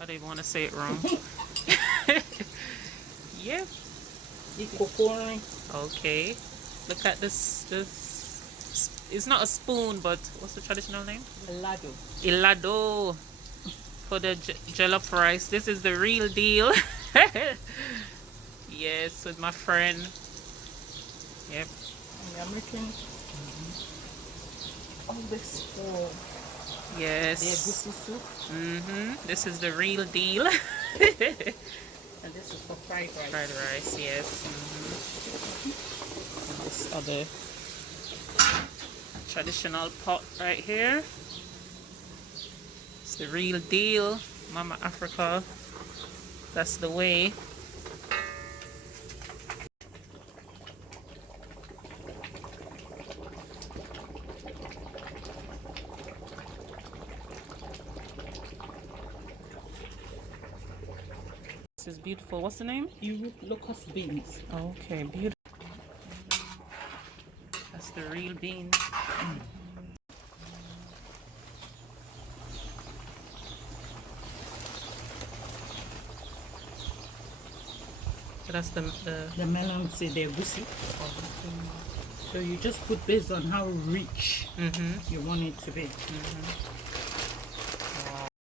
I don't even want to say it wrong. Yeah. Ikokore. Okay. Look at this. It's not a spoon, but what's the traditional name? Lado. Ilado for the jollof rice. This is the real deal. Yes, with my friend. Yep. We are making all this for the Yes. egusi soup. This is the real deal. And this is for fried rice. Fried rice, yes. And this other traditional pot right here. It's the real deal. Mama Africa. That's the way. This is beautiful. What's the name? Locust beans. Okay, beautiful. That's the real bean. So that's the The melon seed, the egusi. So you just put based on how rich you want it to be.